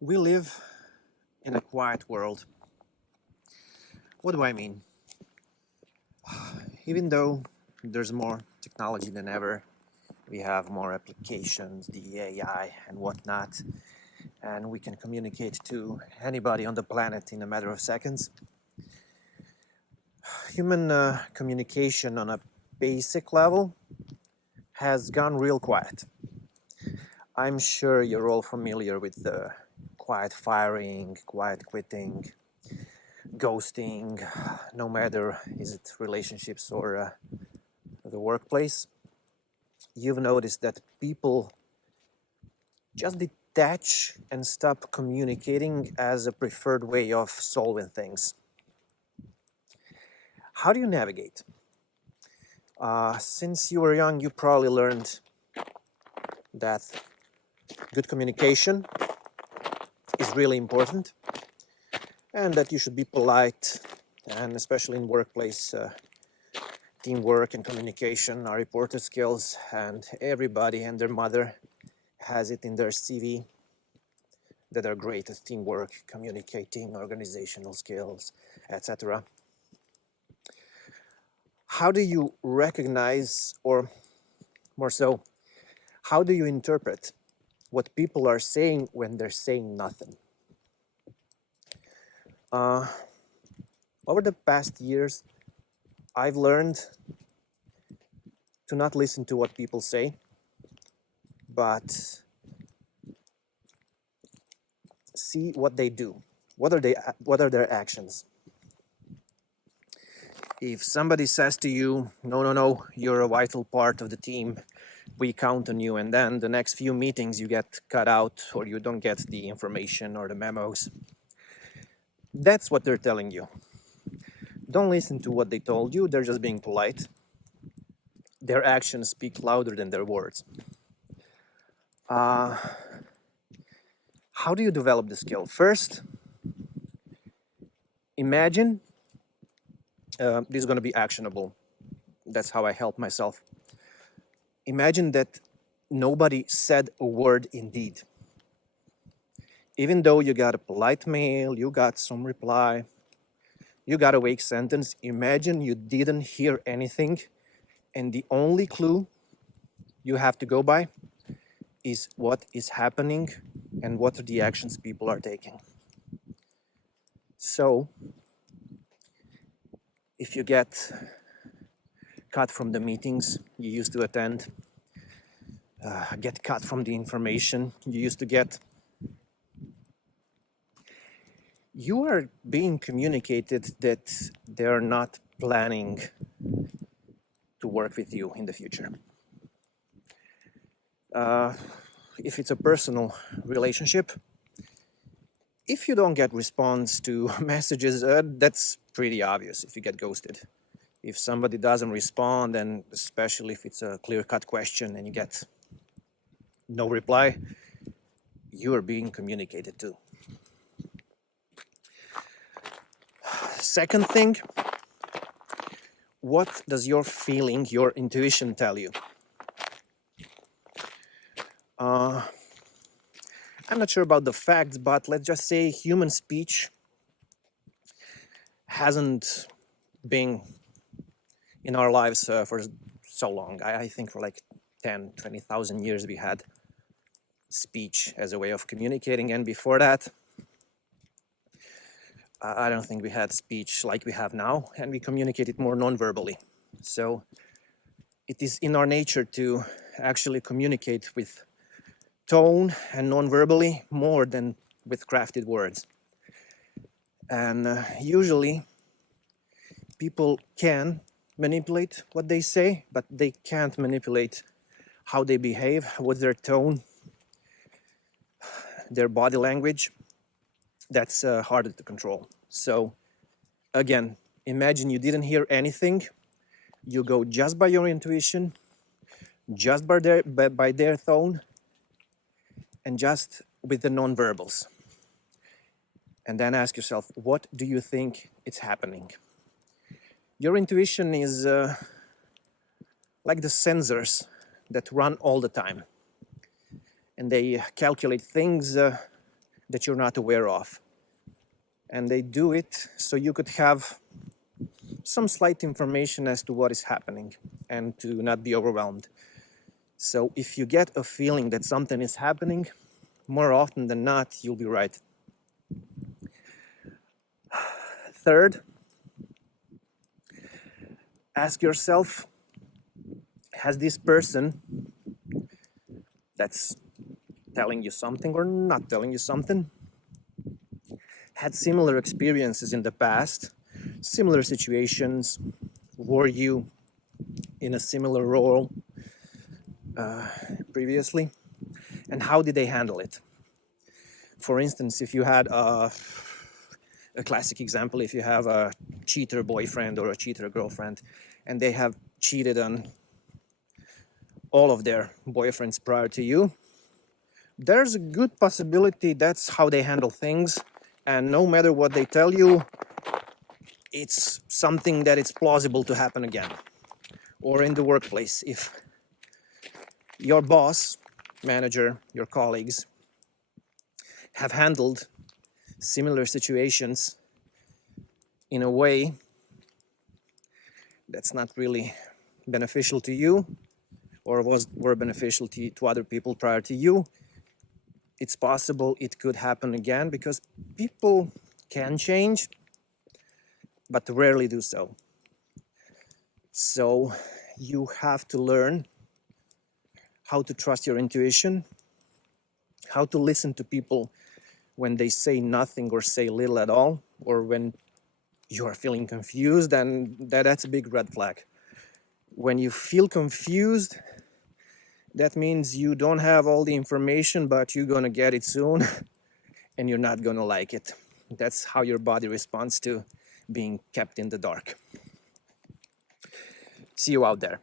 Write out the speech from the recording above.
We live in a quiet world. What do I mean? Even though there's more technology than ever, we have more applications, the AI and whatnot, and we can communicate to anybody on the planet in a matter of seconds. Human communication on a basic level has gone real quiet. I'm sure you're all familiar with the quiet firing, quiet quitting, ghosting, no matter is it relationships or the workplace. You've noticed that people just detach and stop communicating as a preferred way of solving things. How do you navigate? Since you were young, you probably learned that good communication is really important and that you should be polite, and especially in workplace, teamwork and communication are important skills, and everybody and their mother has it in their CV that are great at teamwork, communicating, organizational skills, etc. How do you recognize, or more so, how do you interpret what people are saying when they're saying nothing? Over the past years, I've learned to not listen to what people say, but see what they do. What are their actions? If somebody says to you, no, you're a vital part of the team, we count on you, and then the next few meetings you get cut out or you don't get the information or the memos, that's what they're telling you. Don't listen to what they told you, they're just being polite. Their actions speak louder than their words. How do you develop the skill? First, imagine, this is going to be actionable. That's how I help myself. Imagine that nobody said a word indeed. Even though you got a polite mail, you got some reply, you got a vague sentence, imagine you didn't hear anything, and the only clue you have to go by is what is happening and what are the actions people are taking. So, if you get cut from the meetings you used to attend, get cut from the information you used to get, you are being communicated that they're not planning to work with you in the future. If it's a personal relationship, if you don't get response to messages, that's pretty obvious if you get ghosted. If somebody doesn't respond, and especially if it's a clear-cut question and you get no reply, you are being communicated to. Second thing, what does your feeling, your intuition tell you? I'm not sure about the facts, but let's just say human speech hasn't been in our lives for so long. I think for like 10, 20,000 years we had speech as a way of communicating, and before that, I don't think we had speech like we have now, and we communicated more non-verbally. So it is in our nature to actually communicate with tone and non-verbally more than with crafted words. And usually people can manipulate what they say, but they can't manipulate how they behave, what's their tone, their body language. That's harder to control. So again, imagine you didn't hear anything. You go just by your intuition, just by their tone, and just with the non-verbals. And then ask yourself, what do you think is happening? Your intuition is like the sensors that run all the time. And they calculate things that you're not aware of. And they do it so you could have some slight information as to what is happening and to not be overwhelmed. So if you get a feeling that something is happening, more often than not, you'll be right. Third, ask yourself, has this person that's telling you something or not telling you something had similar experiences in the past, similar situations? Were you in a similar role previously? And how did they handle it? For instance, if you had a classic example, if you have a cheater boyfriend or a cheater girlfriend, and they have cheated on all of their boyfriends prior to you, there's a good possibility that's how they handle things. And no matter what they tell you, it's something that it's plausible to happen again. Or in the workplace, if your boss, manager, your colleagues have handled similar situations in a way that's not really beneficial to you, or were beneficial to other people prior to you, it's possible it could happen again, because people can change, but rarely do so. So you have to learn how to trust your intuition, how to listen to people when they say nothing or say little at all, or when you are feeling confused, and that's a big red flag. When you feel confused, that means you don't have all the information, but you're gonna get it soon and you're not gonna like it. That's how your body responds to being kept in the dark. See you out there.